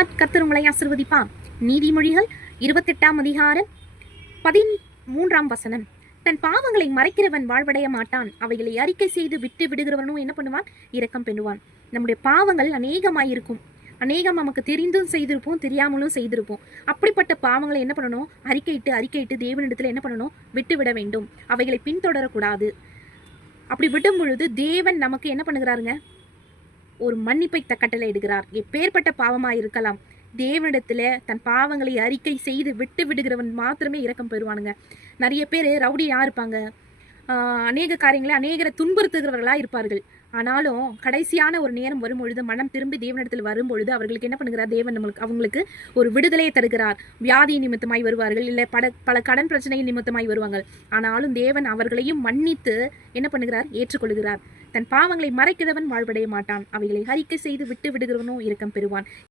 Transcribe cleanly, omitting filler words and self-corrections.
பிரைஸ்லாட். கர்த்தர் உங்களை ஆசீர்வதிப்பார். நீதிமொழிகள் 28ஆம் அதிகாரம் 13ஆம் வசனம். தன் பாவங்களை மறைக்கிறவன் வாழ்வடைய மாட்டான், அவைகளை அறிக்கை செய்து விட்டு விடுகிறவனும் என்ன பண்ணுவான்? இரக்கம் பெறுவான். நம்முடைய பாவங்கள் அநேகமாயிருக்கும். அநேகம் நமக்கு தெரிந்தும் செய்திருப்போம், தெரியாமலும் செய்திருப்போம். அப்படிப்பட்ட பாவங்களை என்ன பண்ணணும்? அறிக்கையிட்டு தேவனிடத்துல என்ன பண்ணணும்? விட்டு விட வேண்டும். அவைகளை பின்தொடரக்கூடாது. அப்படி விடும் பொழுது தேவன் நமக்கு என்ன பண்ணுகிறாருங்க? ஒரு மன்னிப்பை கட்டளை இடுகிறார். எப்பேற்பட்ட பாவமா இருக்கலாம், தேவனிடத்துல தன் பாவங்களை அறிக்கை செய்து விட்டு விடுகிறவன் மாத்திரமே இரக்கம் பெறுவானுங்க. நிறைய பேர் ரவுடியா இருப்பாங்க, அநேக காரியங்களை அநேகரை துன்புறுத்துகிறவர்களா இருப்பார்கள். ஆனாலும் கடைசியான ஒரு நேரம் வரும்பொழுது, மனம் திரும்பி தேவனிடத்தில் வரும்பொழுது அவர்களுக்கு என்ன பண்ணுகிறார்? தேவன் அவங்களுக்கு ஒரு விடுதலையை தருகிறார். வியாதி நிமித்தமாய் வருவார்கள், இல்லை பல கடன் பிரச்சனை நிமித்தமாய் வருவாங்க. ஆனாலும் தேவன் அவர்களையும் மன்னித்து என்ன பண்ணுகிறார்? ஏற்றுக்கொள்கிறார். தன் பாவங்களை மறைக்கிறவன் வாழ்வடைய மாட்டான், அவைகளை அறிக்கை செய்து விட்டு விடுகிறவனோ இரக்கம் பெறுவான்.